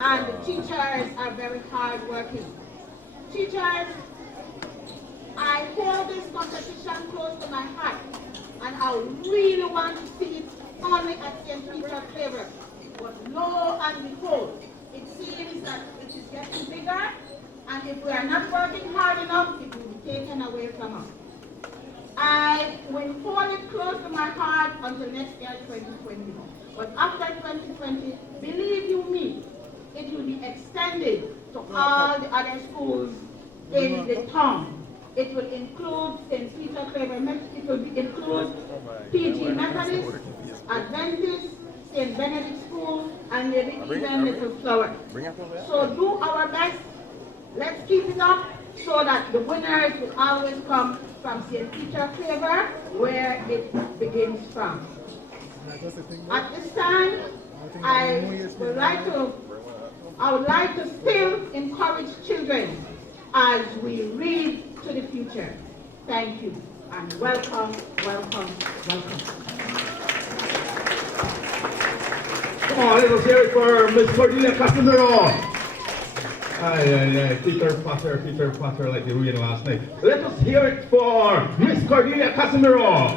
And the teachers are very hard working. Teachers, I hold this competition close to my heart, and I really want to see it only at St. Peter Claver. But lo and behold, it seems that it is getting bigger, and if we are not working hard enough, it will be taken away from us. I will hold it close to my heart until next year, 2020. But after 2020, believe you me, it will be extended to all the other schools in the town. It will include St. Peter Claver, it will include PG Methodist, Adventist, St. Benedict School, and maybe even Little Flower. So do our best. Let's keep it up so that the winners will always come from St. Peter Claver, where it begins from. At this time, I would like to still encourage children as we read to the future. Thank you, and welcome, welcome, welcome. Come on, let us hear it for Miss Cordelia Casimiro. Peter Potter, like they were reading last night. Let us hear it for Miss Cordelia Casimiro.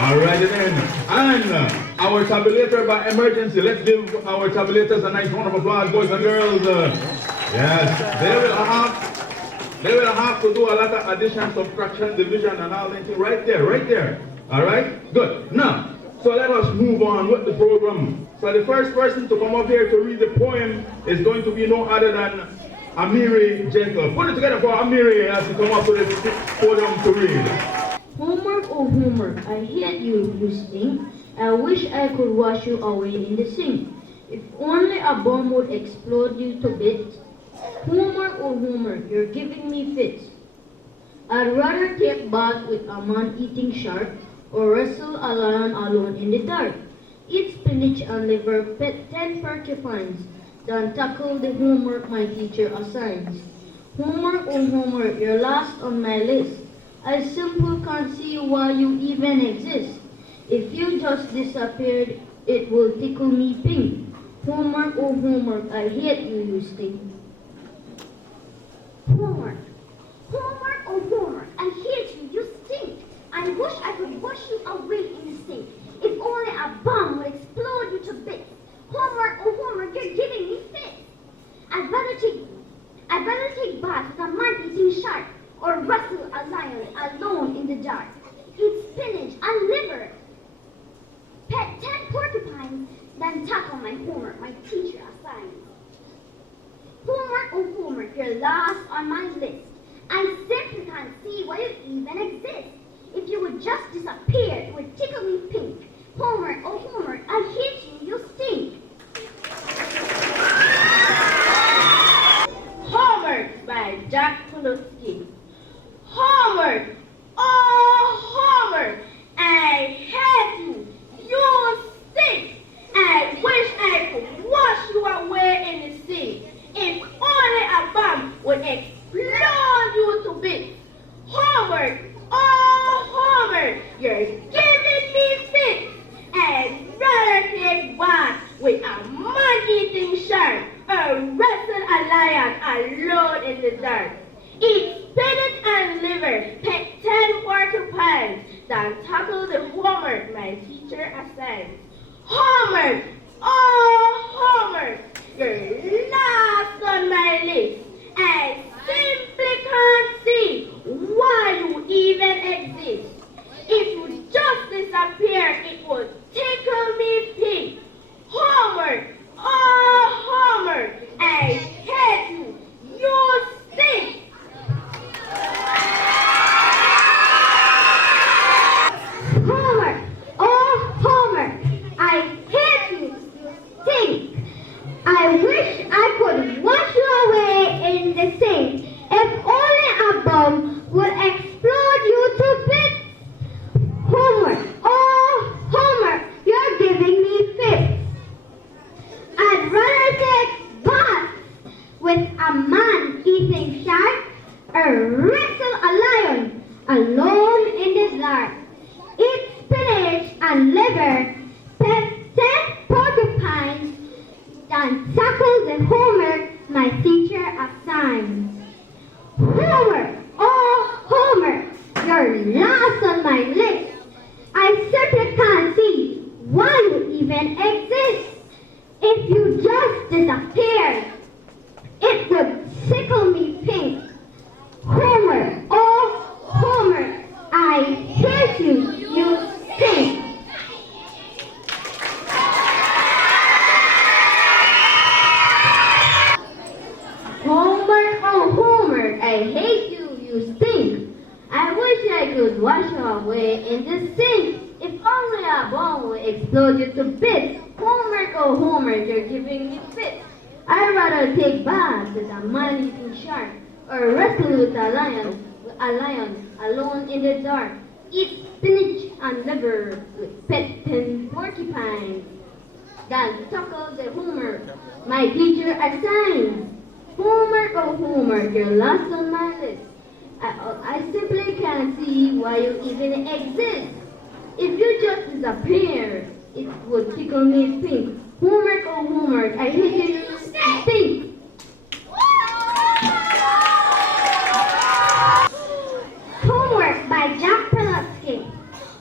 All right then, and our tabulator by emergency. Let's give our tabulators a nice round of applause, boys and girls. Yes, they will have to do a lot of addition, subtraction, division, and all that right there. All right, good. Now, so let us move on with the program. So the first person to come up here to read the poem is going to be no other than Amiri Gentle. Put it together for Amiri as he come up to the podium to read. Homework, oh homework, I hate you, you stink. I wish I could wash you away in the sink. If only a bomb would explode you to bits. Homework, oh homework, you're giving me fits. I'd rather take bath with a man eating shark or wrestle a lion alone in the dark. Eat spinach and liver, pet 10 porcupines, than tackle the homework my teacher assigns. Homework, oh homework, you're last on my list. I simply can't see why you even exist. If you just disappeared, it will tickle me pink. Homework, oh homework, I hate you, you stink. Homework, homework, oh homework, I hate you, you stink. I wish I could wash you away in the sink. If only a bomb would explode you to bits. Homework, oh homework, you're giving me fits. I'd rather take bath with a man eating shark or wrestle a lion alone in the dark. Eat spinach and liver, pet 10 porcupines, then tackle my homework my teacher assigns. Homework, oh homework, you're last on my list. I simply can't see why you even exist. If you would just disappear, it would tickle me pink. Homework, oh homework, I hate you, you stink. Homework by Jack Pulaski. Homework, oh homework, I hate you, you stink. I wish I could wash you away in the sea. If only a bomb would explode you to bits. Homework, oh homework, you're giving me fits. I'd rather take bath with a man-eating shark or wrestle a lion alone in the dark. Eat spinach and liver, pet 10 porcupines, then tackle the homework my teacher assigns. Homework, oh homework, you're last on my list. I simply can't see why you even exist. If you just disappear, it would tickle me pink. Homework, oh homework, I hate you, you stink. Homework, oh homework, I hate you, you stink. I wish I could wash you away in the sink. If only a bomb would explode you to bits. Homework, oh homework, you're giving me fits. I'd rather take baths with a man eating shark or wrestle a lion alone in the dark. Eat spinach and liver, pet 10 porcupines, Then tackle the homework my teacher assigned. Homework! Oh, homework! You're last on my list. I simply can't see why you even exist. If you just disappeared, it would tickle me pink. Homer, oh Homer, I hate you, you stink. Homer, oh Homer, I hate you, you stink. I wish I could wash you away in the sink. If only a bomb would explode you to bits. Homer, oh Homer, you're giving me fits. I'd rather take baths with a man-eating shark or wrestle with a lion alone in the dark. Eat spinach and liver with pet-pin porcupines. Then tackle the Homer my teacher assigns. Homer, oh Homer, you're last on my list. I simply can't see why you even exist. If you just disappear, it would tickle me pink. Homer, oh Homer, I hate you, you stink. Homework by Jack Pelotsky.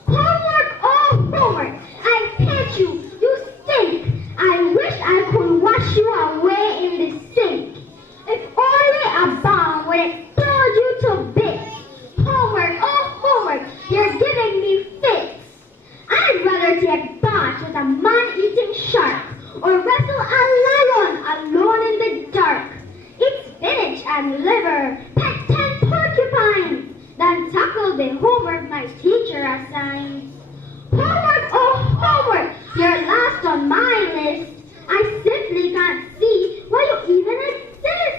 Homework, oh Homework, I hate you, you stink. I wish I could wash you away in the sink. If only a bomb would explode you to bits. Homework, oh Homework, you're giving me fits. I'd rather take baths with a man-eating shark or wrestle a lion alone in the dark. Eat spinach and liver, pet 10 porcupines, then tackle the homework my teacher assigns. Homework, oh homework, you're last on my list. I simply can't see why you even exist.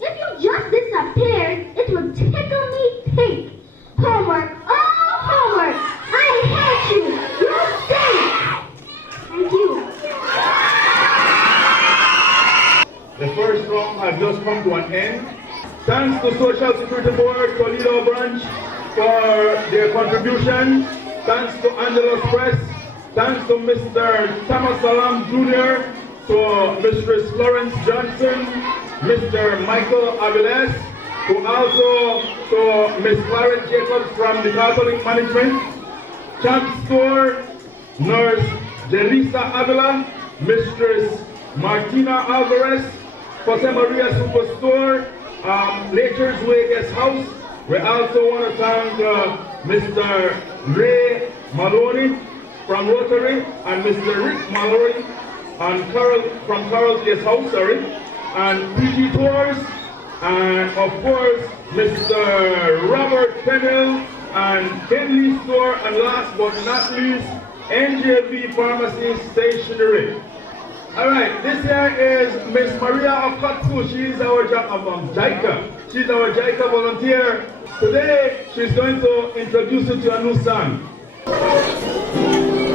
If you just disappeared, it would tickle me pink. Homework, oh homework, I hate you, you stink. Thank you. The first round has just come to an end. Thanks to Social Security Board, Toledo branch for their contribution. Thanks to Angelo's Press. Thanks to Mr. Thomas Salam Jr., to Mistress Florence Johnson, Mr. Michael Aviles, also to Miss Clarence Jacobs from the Catholic Management, Champ Store, Nurse Jelisa Avila, Mistress Martina Alvarez, Jose Maria Superstore, Nature's Way Guest House. We also want to thank Mr. Ray Maloney from Rotary and Mr. Rick Mallory and from Carol's Guest House, and PG Tours, and of course Mr. Robert Pennell and Henley Store, and last but not least NJB Pharmacy Stationery. Alright, this here is Miss Maria of Katsu. She's our JICA. She's our JICA volunteer. Today she's going to introduce you to a new song. Thank you.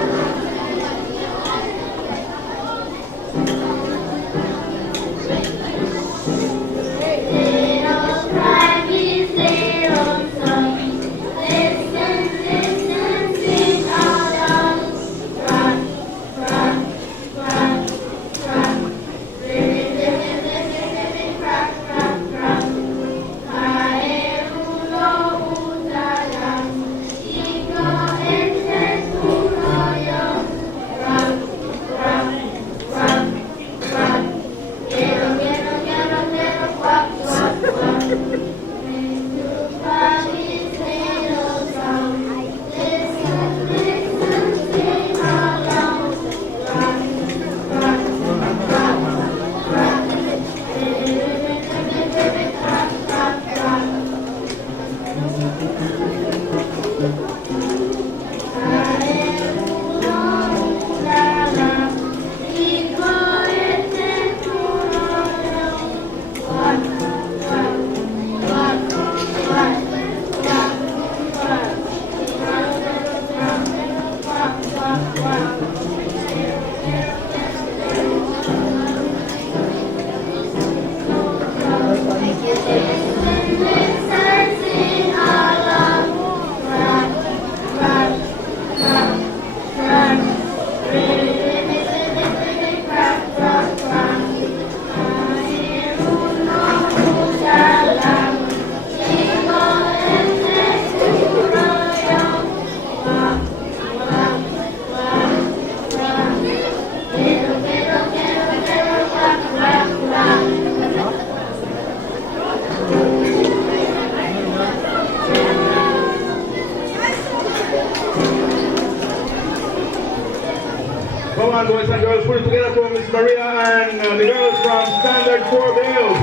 and the girls from Standard 4 Bales.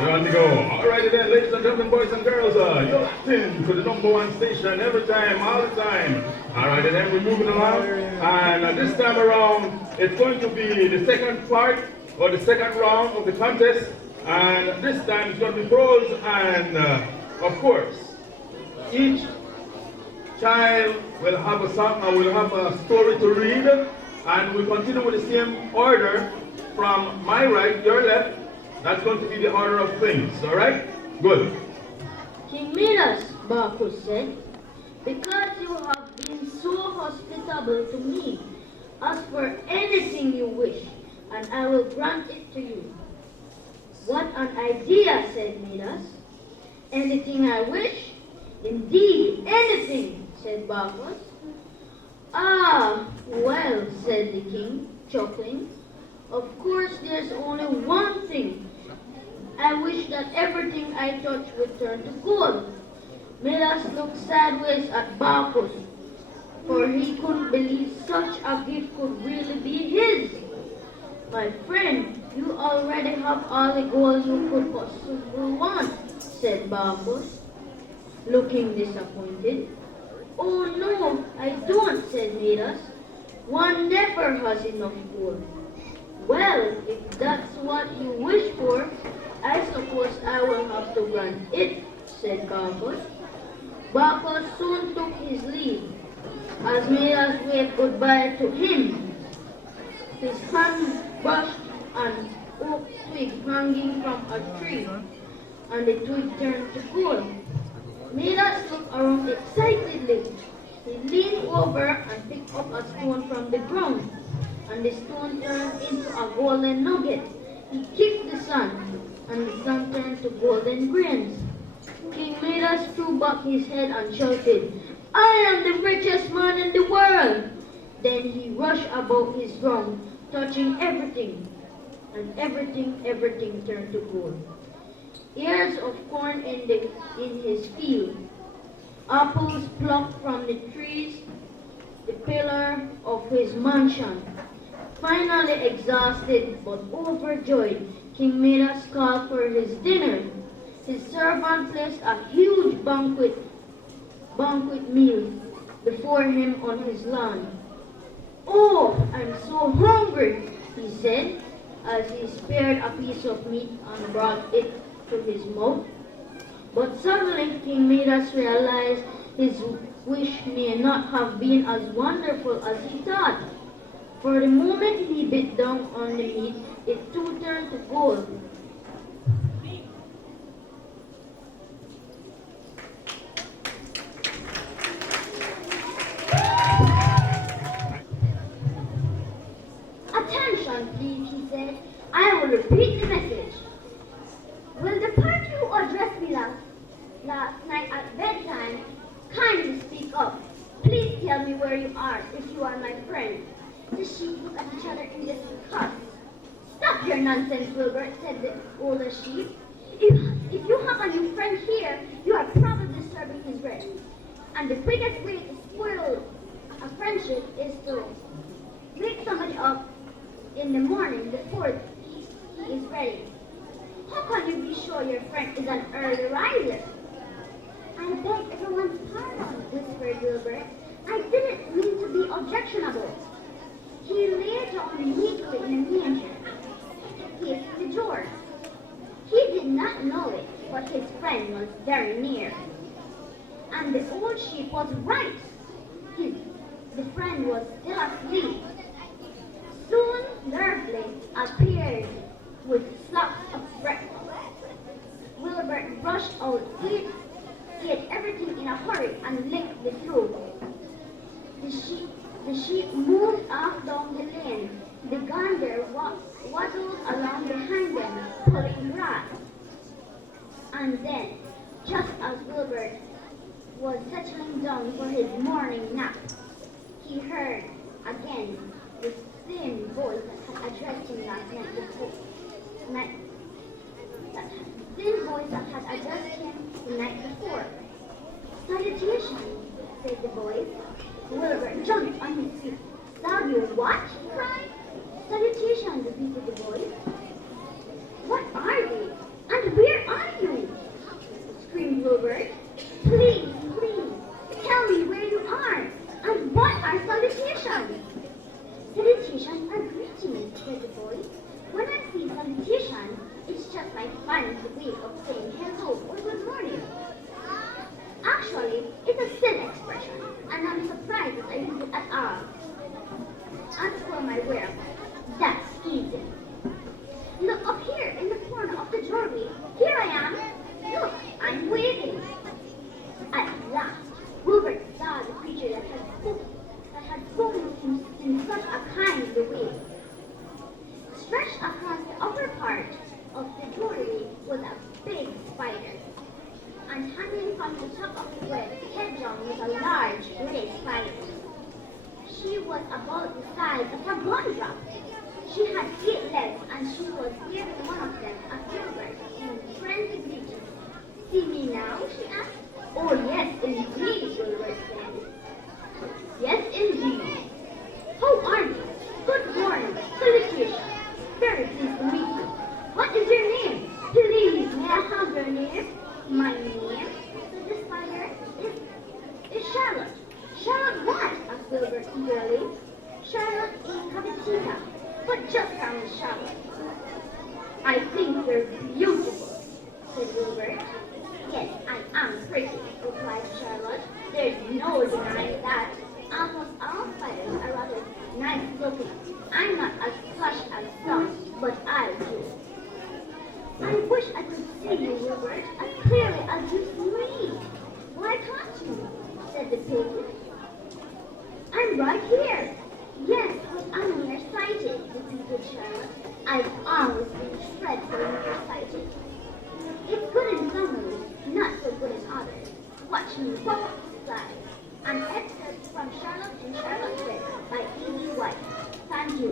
They're on the go. Alrighty then, ladies and gentlemen, boys and girls, you're locked in to the #1 station every time, all the time. Alrighty then, we're moving along. And this time around, it's going to be the second part or the second round of the contest. And this time it's going to be pros and, of course, each child will have a song and will have a story to read. And we'll continue with the same order from my right, your left. That's going to be the order of things, all right? Good. King Midas, Bacchus said, because you have been so hospitable to me, ask for anything you wish, and I will grant it to you. What an idea, said Midas. Anything I wish? Indeed, anything, said Bacchus. Ah, well, said the king, chuckling. Of course, there's only one thing. I wish that everything I touch would turn to gold. Midas looked sideways at Bacchus, for he couldn't believe such a gift could really be his. My friend, you already have all the gold you could possibly want, said Bacchus, looking disappointed. Oh no, I don't, said Midas. One never has enough gold. Well, if that's what you wish for, I suppose I will have to grant it, said Bacchus. Bacchus soon took his leave. As Midas waved goodbye to him, his hand brushed an oak twig hanging from a tree, and the twig turned to gold. Midas looked around excitedly. He leaned over and picked up a stone from the ground, and the stone turned into a golden nugget. He kicked the sun, and the sun turned to golden grains. King Midas threw back his head and shouted, I am the richest man in the world! Then he rushed about his drum, touching everything, and everything turned to gold. Ears of corn in his field, apples plucked from the trees, the pillar of his mansion. Finally exhausted but overjoyed, King Midas called for his dinner. His servant placed a huge banquet meal before him on his lawn. Oh, I'm so hungry, he said, as he spared a piece of meat and brought it to his mouth. But suddenly King Midas realized his wish may not have been as wonderful as he thought. For the moment he bit down on the meat, it too turned to gold. Attention, please, he said. I will repeat the message. Will the party who addressed me last night at bedtime kindly speak up? Please tell me where you are if you are my friend. The sheep looked at each other in disgust. Stop your nonsense, Wilbur, said the older sheep. If you have a new friend here, you are probably disturbing his rest. And the quickest way to spoil a friendship is to wake somebody up in the morning before he is ready. How can you be sure your friend is an early riser? I beg everyone's pardon, whispered Wilbur. I didn't mean to be objectionable. He lay down neatly in a manger, faced the door. He did not know it, but his friend was very near. And the old sheep was right. The friend was still asleep. Soon, Nervely appeared with slabs of breakfast. Wilbur rushed out, ate everything in a hurry, and licked the floor. The sheep moved off down the lane. The gander waddled along behind them, pulling grass. And then, just as Wilbur was settling down for his morning nap, he heard again the same voice that had addressed him last night before. The same voice that had addressed him the night before. Salutations, said the voice. Wilbur jumped on his feet. Saw you what? He cried. Salutations, repeated the voice. What are they? And where are you? Screamed Wilbert. Please, please, tell me where you are, and what are salutations? Salutations are greetings, said the boy. When I see salutations, it's just my fancy way of saying hello or good morning. Actually, it's a silly expression, and I'm surprised that I use it at all. As for my whereabouts, that's easy. Look up here in the corner of the doorway. Here I am. Look, I'm waiting. At last, Wilbert saw the creature that had spoken to him in such a kindly way. Stretched across the upper part of the doorway was a big spider, and hanging from the top of the web headlong was a large gray spider. She was about the size of a gumdrop. She had 8 legs, and she was giving one of them a Wilbert in friendly greeting. See me now? She asked. Oh, yes, indeed, Wilbert said. Yes, indeed. How are you? Good morning. Salutations. Very pleased to meet you. What is your name? Please, may I have your name? My name, said the spider, is Charlotte. Charlotte what? Asked Wilbert eagerly. Charlotte in Cavitita. But just tell me, Charlotte. I think you're beautiful, said Wilbert. Yes, I am pretty, replied Charlotte. There's no denying that. Almost all spiders are rather nice looking. I'm not as plush as some, but I do. I wish I could see you, Wilbert, as clearly as you see me. Why can't you? Said the pig. I'm right here. Yes, but I'm nearsighted, repeated Charlotte. I've always been dreadfully nearsighted. It's good in some ways, not so good in others. Watch me pop up the sky. An excerpt from Charlotte and Charlotte Red by E.B. White. Thank you.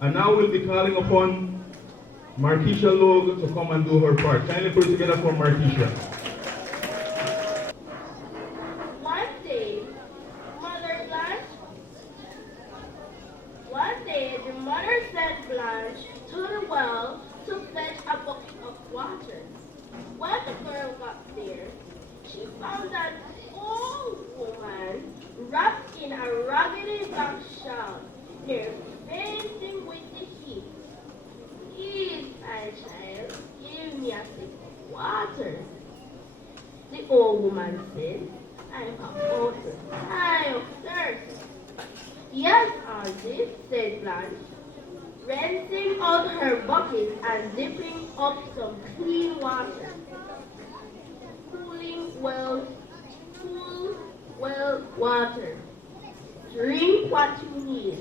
And now we'll be calling upon Markeisha Logue to come and do her part. Kindly put it together for Markeisha. One day, the mother sent Blanche to the well to fetch a bucket of water. When the girl got there, she found an old woman wrapped in a raggedy black shawl, near fainting with the heat. Please, my child, give me a sip of water. The old woman said, I have also die of thirst. Yes, auntie, said Blanche, rinsing out her bucket and dipping up some clean water. Cool, well water. Drink what you need.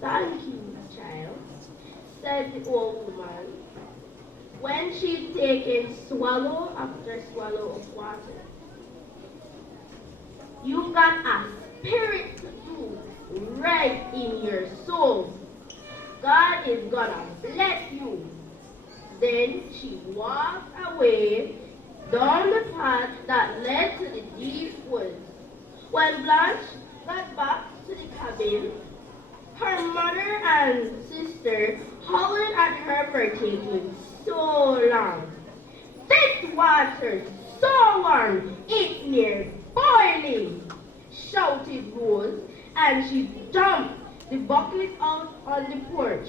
Thank you, child, said the old woman, when she'd taken swallow after swallow of water. You got a spirit to do right in your soul. God is gonna bless you. Then she walked away down the path that led to the deep woods. When Blanche got back to the cabin, her mother and sister hollered at her for taking so long. This water's so warm, it's near boiling, shouted Rose, and she dumped the bucket out on the porch.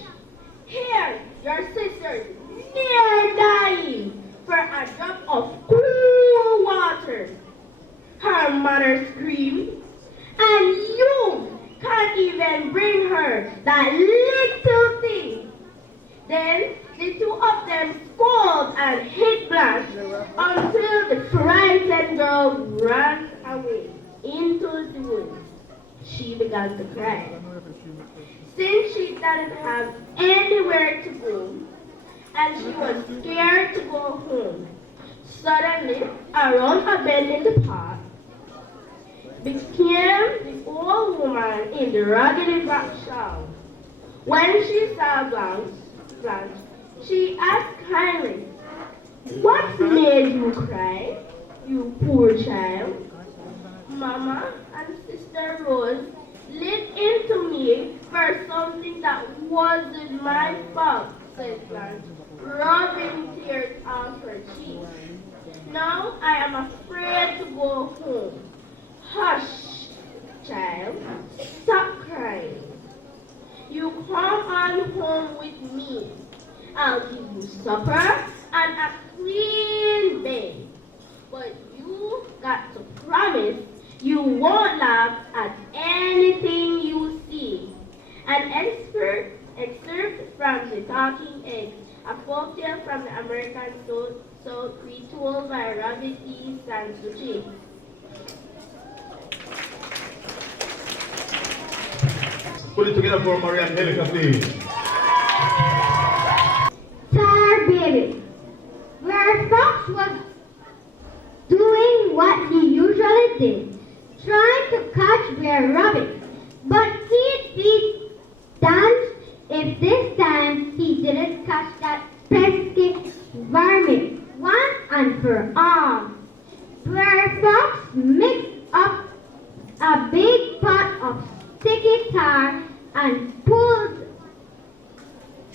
Here, your sister's near dying for a drop of cool water. Her mother screamed, and you can't even bring her that little thing. Then the two of them scolded and hit Blanche until the frightened girl ran away into the woods. She began to cry. Since she didn't have anywhere to go, and she was scared to go home, suddenly, around a bend in the path, became the old woman in the raggedy black shawl. When she saw Blanche, she asked kindly, "What made you cry, you poor child?" Mama and Sister Rose me for something that wasn't my fault, said Blanche, rubbing tears off her cheeks. Now I am afraid to go home. Hush, child, stop crying. You come on home with me. I'll give you supper and a clean bed. But you got to promise you won't laugh at anything you see. An excerpt from The Talking Eggs, a folktale from the American South retold by Robert E. Sansucci. Put it together for Maria Angelica, please. Tar Baby. Where Fox was doing what he usually did, trying to catch Bear Rabbit, but he'd be damned if this time he didn't catch that pesky varmint once and for all. Bear Fox mixed up a big pot of sticky tar and pulled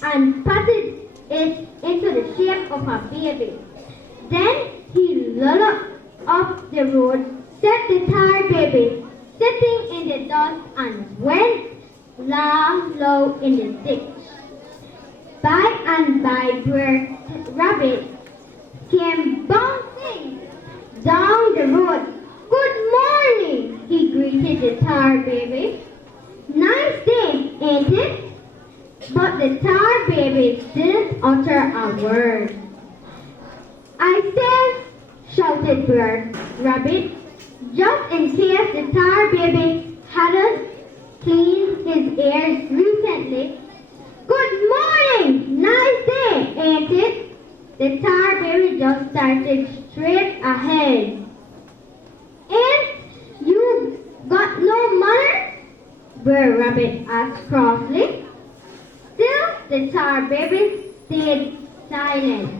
and patted it into the shape of a baby. Then he lolloped up the road, set the tar baby sitting in the dust and went low in the ditch. By and by, Brer Rabbit came bouncing down the road. "Good morning," he greeted the tar baby. "Nice day, ain't it?" But the tar baby didn't utter a word. "I said," shouted Brer Rabbit, just in case the tar baby hadn't cleaned his ears recently. "Good morning! Nice day, ain't it?" The tar baby just started straight ahead. "Ain't you got no manners?" Brer Rabbit asked crossly. Still, the tar baby stayed silent.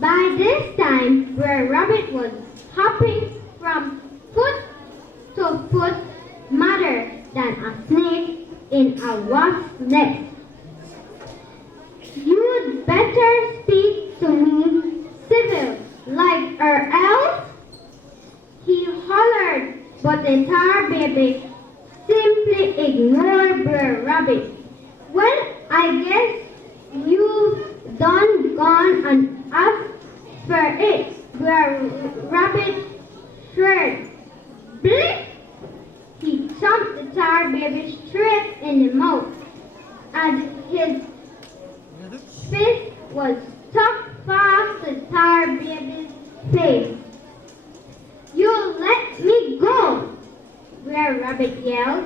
By this time, Brer Rabbit was hopping from foot to foot, madder than a snake in a wasp's nest. "You'd better speak to me civil, like else," he hollered, but the tar baby simply ignored Brer Rabbit. "Well, I guess you've done gone and asked for it," Brer Rabbit shrieked. "Blip!" He thumped the tar baby straight in the mouth, as his fist was stuck fast to tar baby's face. "You let me go!" Brer Rabbit yelled.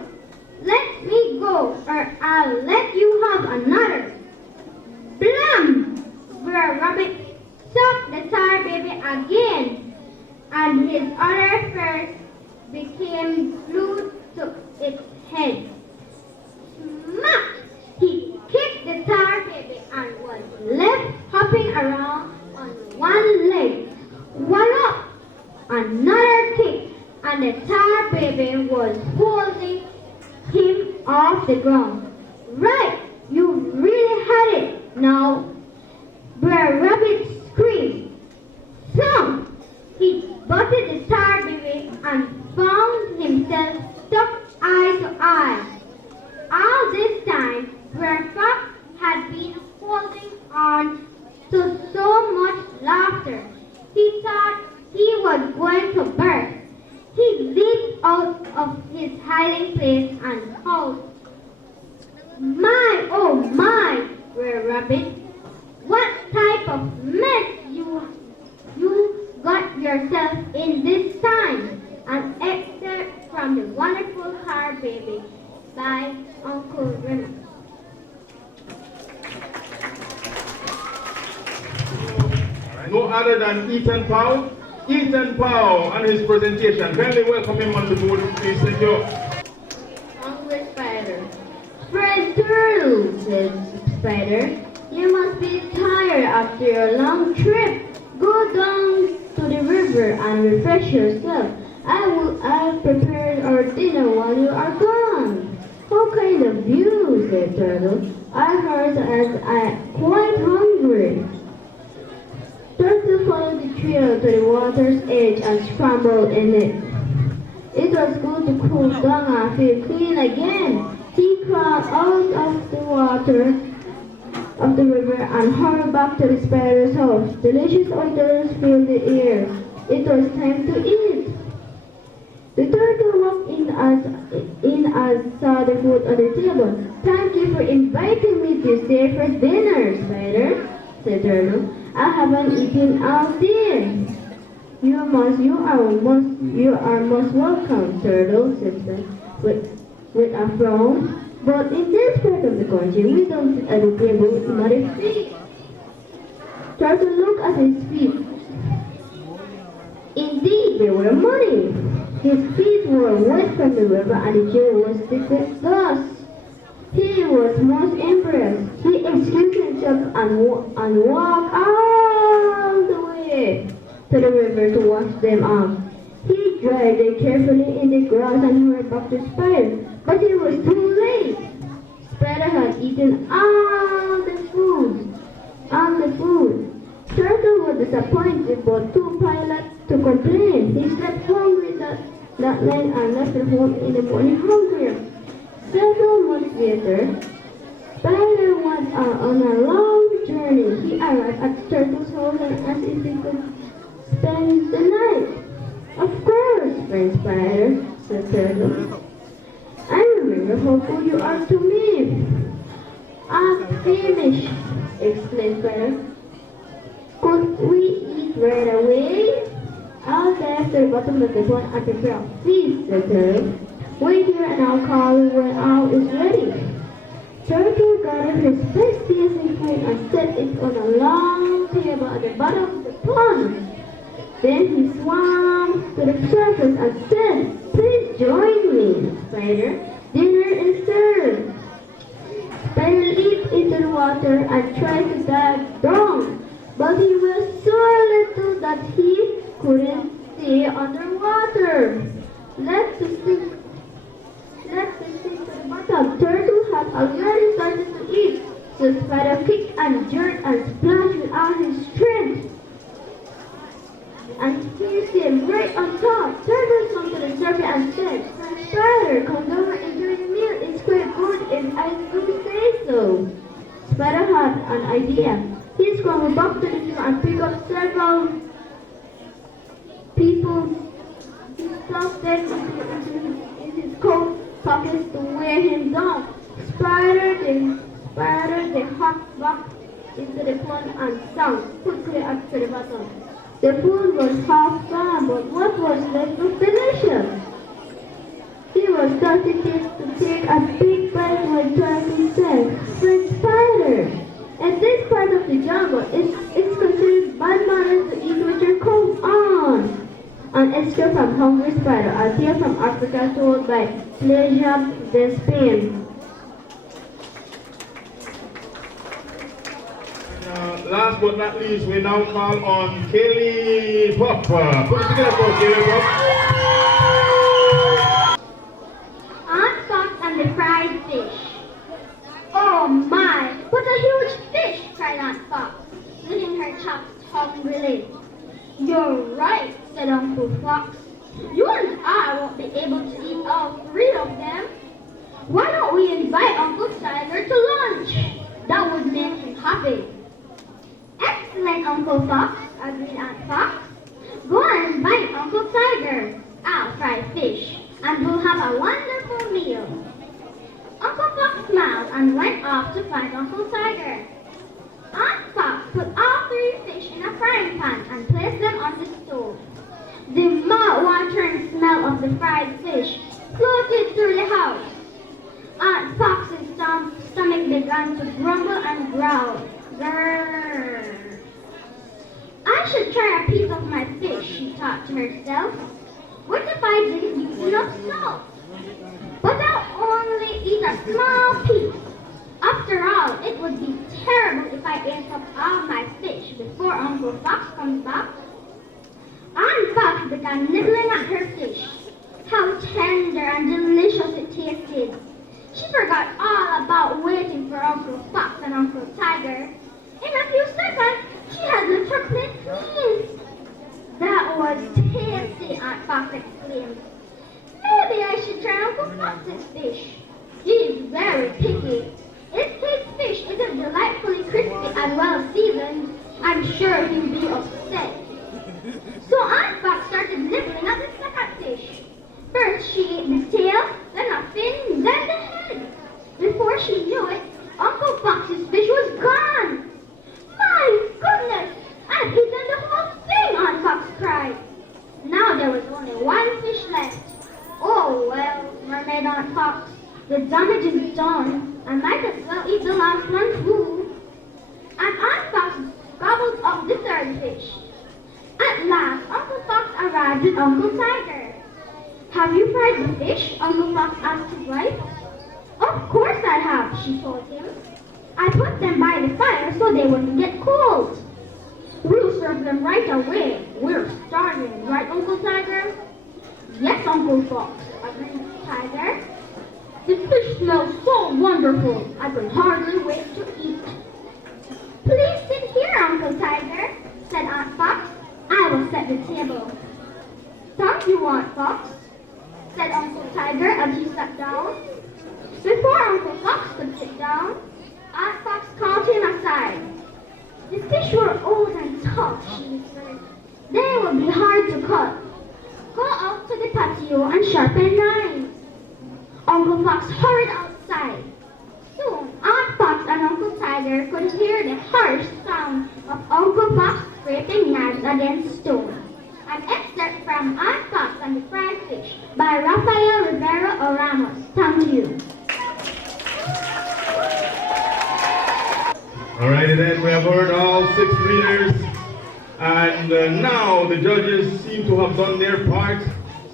"Let me go, or I'll let you have another." Blam! Brer Rabbit struck the tar baby again, and his other fur became glued to its head. Smack! He kicked the tar baby and was left hopping around on one leg. One up! Another kick, and the tar baby was holding him off the ground. "Right, you really had it now," Brer Rabbit screamed. "Thump!" He butted the tar baby and found himself stuck eye to eye. All this time, Brer Fox had been holding on to so much laughter, he thought he was going to burst. He leaped out of his hiding place and howled. "My, oh my, Brer Rabbit, what type of mess you got yourself in this time?" An excerpt from The Wonderful Tar Baby by Uncle Remus. No other than Ethan Powell. Ethan Powell and his presentation. Kindly welcome him on the board, please. Thank you. Hungry Spider. "Friend Turtle," said Spider, "you must be tired after your long trip. Go down to the river and refresh yourself. I've prepared our dinner while you are gone." "How kind of said Turtle. I heard as I'm quite hungry. Turtle followed the trail to the water's edge and scrambled in it. It was good to cool down and feel clean again. He crawled out of the water of the river and hurried back to the spider's house. Delicious odors filled the air. It was time to eat. The turtle walked in as saw the food on the table. Thank you for inviting me to stay for dinner, Spider, said Turtle. I haven't eaten all day. You are most welcome, Turtle, said Spider, with a frown. But in this part of the country, we don't sit at the table with muddy feet. Turtle looked at his feet. Indeed, they were muddy. His feet were wet from the river and the chair was thick with dust. He was most impressed. He excused himself and walked all the way to the river to wash them off. He dried them carefully in the grass and hurried back to Spider, but it was too late. Spider had eaten all the food. Turtle was disappointed but too polite to complain. He slept hungry that night and left the home in the morning hungrier. Several months later, Spider went on a long journey. He arrived at Turtle's house and asked if he could spend the night. Of course, friend Spider, said Turtle. I remember how good you are to me. I'm famished, exclaimed Spider. Could we eat right away? I'll dive to the bottom of the pond and prepare a feast, said Turtle. Wait here and I'll call you when all is ready. Turtle gathered his best dancing food and set it on a long table at the bottom of the pond. Then he swam to the surface and said, Please join me, Spider. Dinner is served. Spider leaped into the water and tried to dive down, but he was so little that he couldn't stay underwater. Let's sink to the bottom. Turtle had already started to eat, so Spider kicked and jerked and splashed with all his strength. And he came right on top. Turtle swam to the surface and said, Spider, come down and enjoy the meal. It's quite good if I do say so. Spider had an idea. He scrambled back to the shore and picked up several people's he stuffed them in his coat pockets to weigh him down. Spider, they hopped back into the pond and sank quickly up to the bottom. The food was half gone, but what was left was delicious. He was starting to take a big bite when Turtle said, Friend Spider, in this part of the jungle, it's considered bad manners to eat with your coat on. An extra from Hungry Spider, a tale from Africa told by Pleasure Despin. Last but not least, we now call on Kaylee Pup. Put it together for Kaylee Pup. Aunt Fox and the fried fish. Oh my, what a huge fish, cried Aunt Fox, licking her chops hungrily. You're right, said Uncle Fox. You and I won't be able to eat all three of them. Why don't we invite Uncle Tiger to lunch? That would make him happy. Excellent, Uncle Fox, agreed Aunt Fox. Go and invite Uncle Tiger. I'll fry fish, and we'll have a wonderful meal. Uncle Fox smiled and went off to find Uncle Tiger. Aunt Fox put all three fish in a frying pan and placed them on the stove. The mouth-watering smell of the fried fish floated through the house. Aunt Fox's stomach began to grumble and growl. Grrr. I should try a piece of my fish, she thought to herself. What if I didn't use enough salt? But I'll only eat a small piece. After all, it would be terrible if I ate up all my fish before Uncle Fox comes back. Aunt Fox began nibbling at her fish. How tender and delicious it tasted. She forgot all about waiting for Uncle Fox and Uncle Tiger. In a few seconds, she had little clean peas. That was tasty, Aunt Fox exclaimed. Maybe I should try Uncle Fox's fish. He is very picky. If his fish isn't delightfully crispy and well seasoned, I'm sure he'll be upset. So Aunt Fox started nibbling at the second fish. First she ate the tail, then a fin, then the head. Before she knew it, Uncle Fox's fish was gone. My goodness! I've eaten the whole thing, Aunt Fox cried. Now there was only one fish left. Oh well, murmured Aunt Fox. The damage is done. I might as well eat the last one too. And Aunt Fox gobbled up the third fish. At last, Uncle Fox arrived with Uncle Tiger. Have you fried the fish? Uncle Fox asked his wife. Of course I have, she told him. I put them by the fire so they wouldn't get cold. We'll serve them right away. We're starving, right, Uncle Tiger? Yes, Uncle Fox, agreed Tiger. The fish smells so wonderful, I can hardly wait to eat. Please sit here, Uncle Tiger, said Aunt Fox. I will set the table. Thank you, Aunt Fox, said Uncle Tiger as he sat down. Before Uncle Fox could sit down, Aunt Fox called him aside. The fish were old and tough, she whispered. They will be hard to cut. Go out to the patio and sharpen knives. Uncle Fox hurried outside. Soon, Aunt Fox and Uncle Tiger could hear the harsh sound of Uncle Fox scraping knives against stone. An excerpt from Aunt Fox and the Fried Fish by Rafael Rivera Ramos. Thank you. Alrighty then, we have heard all 6 readers, and now the judges seem to have done their part.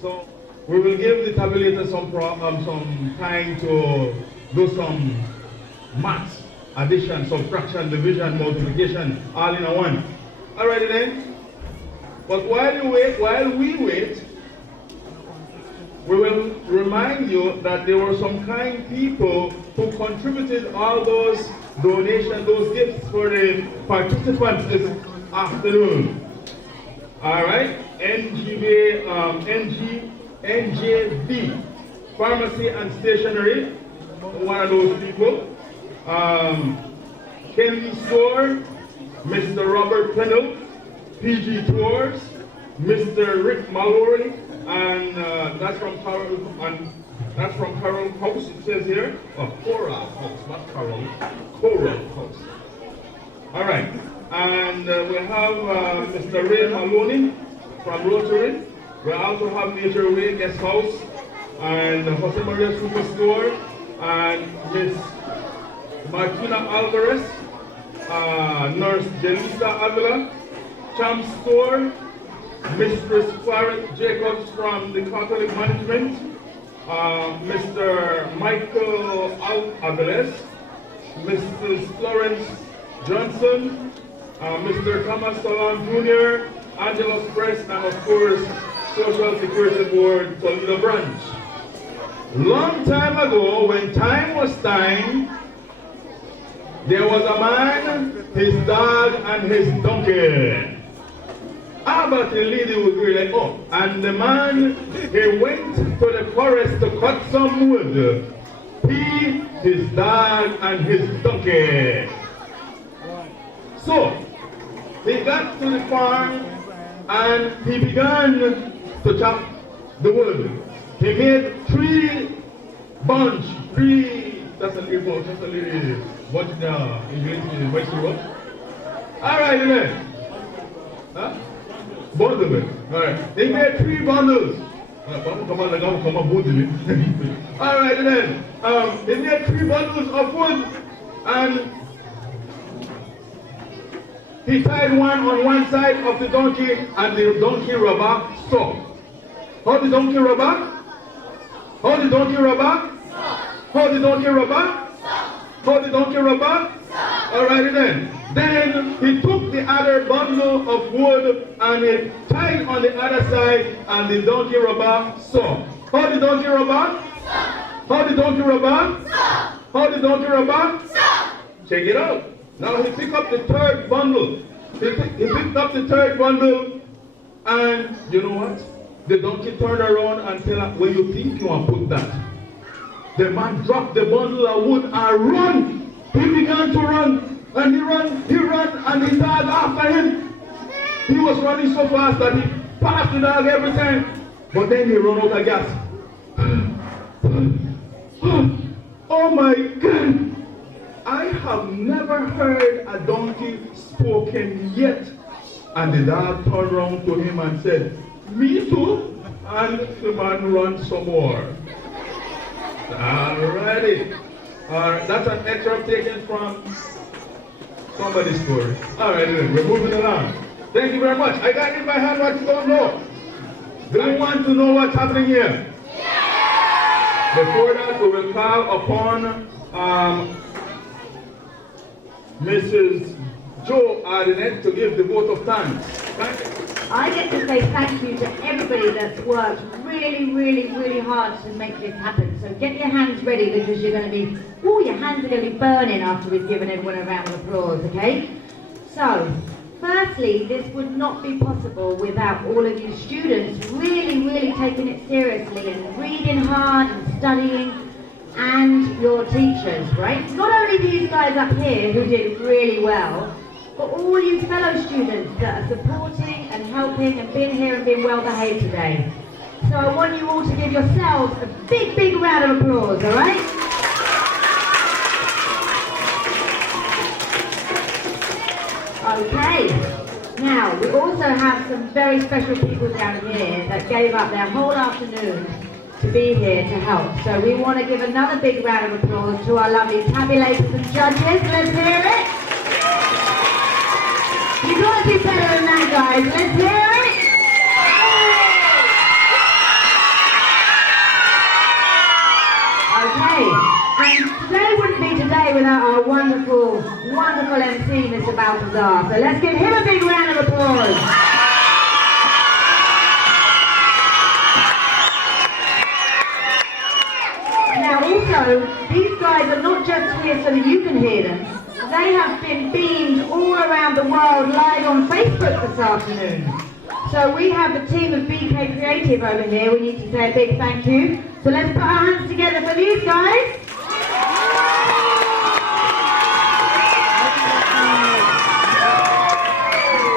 So we will give the tabulator some time to do some maths, addition, subtraction, division, multiplication, all in a one. Alrighty then. But while we wait, we will remind you that there were some kind people who contributed all those donations, those gifts for the participants this afternoon. Alright, NJB, Pharmacy and Stationery, one of those people. Candy Store, Mr. Robert Pennell, PG Tours, Mr. Rick Mallory, and that's from Carol House, it says here. Oh, Coral House, not Carol. Coral House. Alright, and we have Mr. Ray Maloney from Rotary. We also have Nature Way Guest House, and Jose Maria Superstore, and Miss Martina Alvarez, Nurse Delisa Avila, Champ Store, Mistress Claret Jacobs from the Catholic Management, Mr. Michael Aviles, Mrs. Florence Johnson, Mr. Thomas Salam Jr., Angela Press, and of course, Social Security Board, Toledo Branch. Long time ago, when time was time, there was a man, his dog, and his donkey. How about the lady would be like, oh, and the man, he went to the forest to cut some wood. He, his dog, and his donkey. So, he got to the farm, and he began to chop the wood. He made 3 bunch, 3, that's a little, what the English is, all right, then. Huh? Bundle it. All right. They made 3 bundles. All right, then. They made 3 bundles of wood, and he tied one on one side of the donkey, and the donkey rubber stopped. How the donkey rubber? How the donkey rubber? How the donkey rubber? How the donkey rubber? Alrighty then. Then he took the other bundle of wood and he tied on the other side, and the donkey rubber stopped. How the donkey rubber? How the donkey rubber? How the donkey run back? Stop! Check it out. Now he picked up the third bundle. He picked up the third bundle, and you know what? The donkey turned around and tell her, where you think you want to put that? The man dropped the bundle of wood and run. He began to run, and he ran, and the dog after him. He was running so fast that he passed the dog every time. But then he ran out of gas. Oh my God! I have never heard a donkey spoken yet. And the dog turned around to him and said, me too. And the man ran some more. Alrighty. Alright, that's an excerpt taken from somebody's story. Alright, we're moving along. Thank you very much. I got in my hand what you don't know. Do you want to know what's happening here? Yeah. Before that, we will call upon Mrs. Joe Ardinet to give the vote of thanks. Thank you. I get to say thank you to everybody that's worked really hard to make this happen. So get your hands ready because you're going to be, your hands are going to be burning after we've given everyone a round of applause, okay? So, firstly, this would not be possible without all of you students really taking it seriously and reading hard and studying, and your teachers, right? Not only these guys up here who did really well, but all you fellow students that are supporting and helping and being here and being well behaved today. So I want you all to give yourselves a big round of applause, all right? Okay. Now, we also have some very special people down here that gave up their whole afternoon to be here to help. So we want to give another big round of applause to our lovely tabulators and judges. Let's hear it. You gotta do better than that, guys. Let's hear it. Okay. And today wouldn't be today without our wonderful MC, Mr. Balthazar. So let's give him a big round of applause. Now also, these guys are not just here so that you can hear them. They have been beamed all around the world live on Facebook this afternoon. So we have the team of BK Creative over here. We need to say a big thank you. So let's put our hands together for these guys.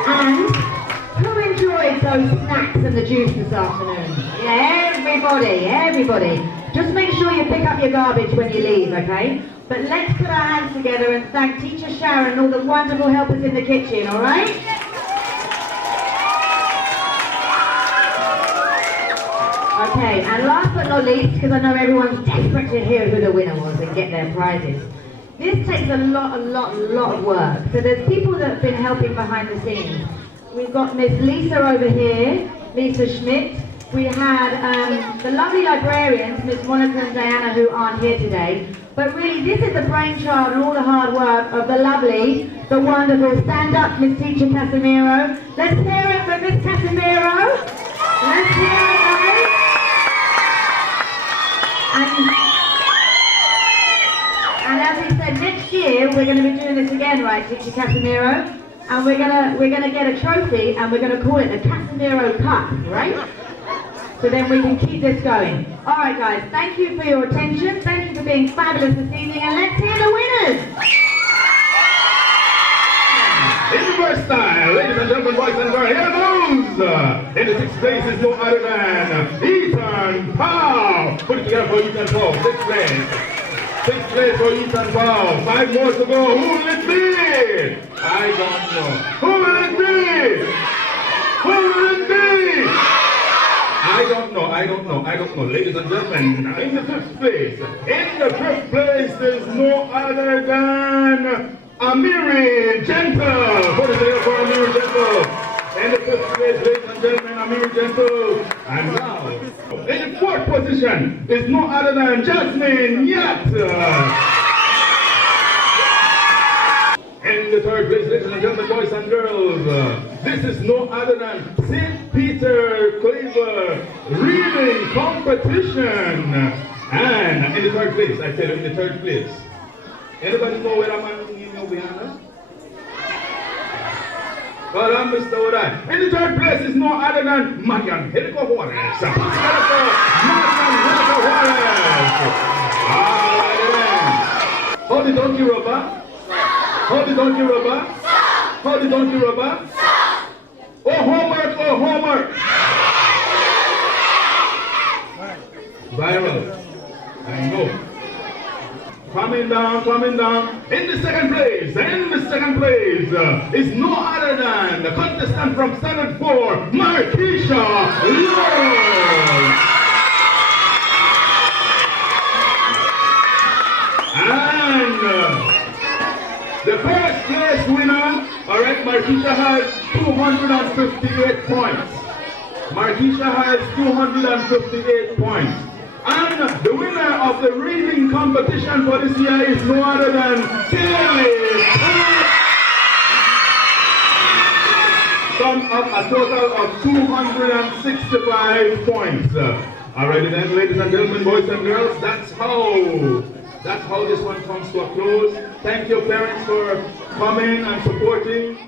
And who enjoyed those snacks and the juice this afternoon? Yeah, everybody. Just make sure you pick up your garbage when you leave, okay? But let's put our hands together and thank Teacher Sharon and all the wonderful helpers in the kitchen, all right? Okay, and last but not least, because I know everyone's desperate to hear who the winner was and get their prizes. This takes a lot of work. So there's people that have been helping behind the scenes. We've got Miss Lisa over here, Lisa Schmidt. We had the lovely librarians, Miss Monica and Diana, who aren't here today. But really, this is the brainchild and all the hard work of the lovely, the wonderful, stand up, Miss Teacher Casimiro. Let's hear it for Miss Casimiro. Let's hear it, guys. And as we said, next year we're going to be doing this again, right, Teacher Casimiro? And we're gonna get a trophy, and we're gonna call it the Casimiro Cup, right? So then we can keep this going. All right, guys, thank you for your attention. Thank you for being fabulous this evening, and let's hear the winners. In reverse style, ladies and gentlemen, boys and girls, here goes! In the sixth place is no other than Ethan Powell. Put it together for Ethan Powell, sixth place. Sixth place for Ethan Powell. 5 more to go. Who will it be? I don't know. Who will it be? Who will it be? I don't know. Ladies and gentlemen, in the 5th place. In the 5th place is no other than Amiri Gentle. Put it together for Amiri Gentle. In the 5th place, ladies and gentlemen, Amiri Gentle. And now, in the 4th position is no other than Jasmine Yat. In the 3rd place, ladies and gentlemen, boys and girls, this is no other than St. Peter Claver Reading Competition. And in the 3rd place, I tell you, in the 3rd place, Anybody know where that man is over here? Well, I'm Mr. Oda. In the third place is no other than Marian Helico Juarez. Marian Helico Juarez. Hold the donkey rubber. Hold the donkey rubber. Hold the donkey rubber. Oh, homework, oh, homework. Viral. I know. Coming down, coming down. In the second place is no other than the contestant from Standard 4, Marquisha Lord. And the first place winner, all right, Marquisha has 258 points. Marquisha has 258 points. And the winner of the reading competition for this year is no other than Kelly. Sum up a total of 265 points. Alrighty then, ladies and gentlemen, boys and girls, that's how this one comes to a close. Thank you, parents, for coming and supporting.